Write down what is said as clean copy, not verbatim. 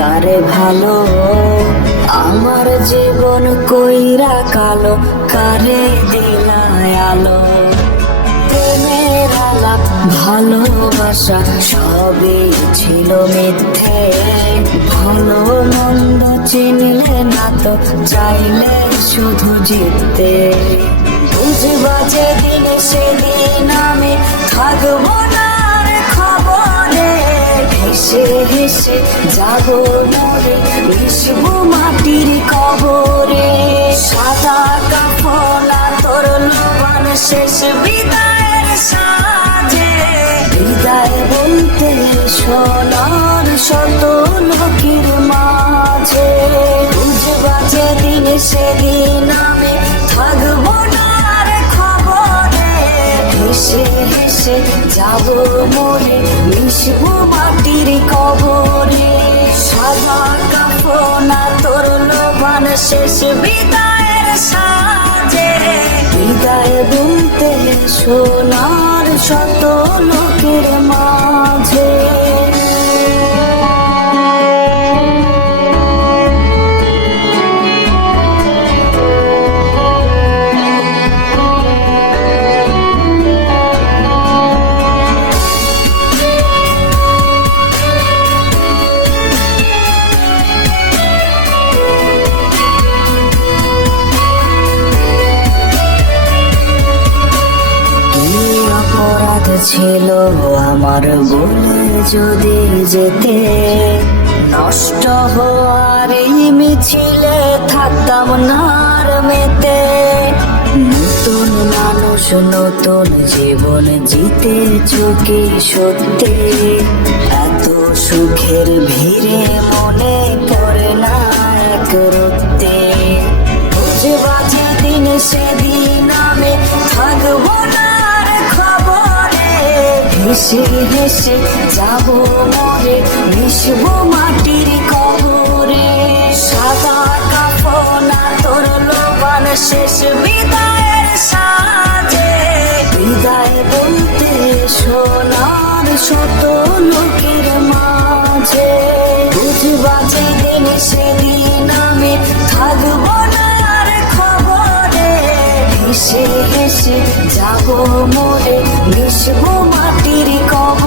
কারে ভালো, আমার জীবন কইরা কালো, কারে দিলায় আলো। প্রেমের আলাপ ভালোবাসা সবই ছিল মিথ্যে, ভালো মন্দ চিনলে না তো চাইলে শুধু জিততে। বুঝবা যেদিন সেদিন আমি থাকবো না আর খবরে, হেসে হেসে যাবো মরে, মিশবো মাটির কবরে। সাদা কাফলা তোর লোবান শেষ বিদায়ের সাজে, বিদায় বলতে সোনার শত লোকের মাঝে। বুঝবা যেদিন সেদিন আমি থাকবো না আর খবরে, হেসে হেসে যাবো মরে, মিশবো মাটির কবরে। সাদা কাফনা তোর লোবান শেষ বিদায়ের সাজে, বিদায় বলতে সোনার শত লোকের মাঝে। ছিল আমার বলে যদি যেতে, নষ্ট হওয়ার এই মিছিলে থাকতাম না আর মেতে। নতুন মানুষ নতুন জীবন জিতে চোখে সত্যি, এত সুখের ভিড়ে মনে পড়ে না এক রক্তে। বুঝবা যেদিন সেদিন আমি থাকবো না আর খবরে, হেসে হেসে যাবো মরে, মিশবো মাটির কবরে। সাদা কাফনা তোর লোবান শেষ বিদায়ের সাজে, বিদায় বলতে সোনার শত লোকের মাঝে। বুঝবা যেদিন সেদিন আমি থাকবো না আর খবরে, হেসে হেসে যাবো মরে, মিশবো মাটির কবরে।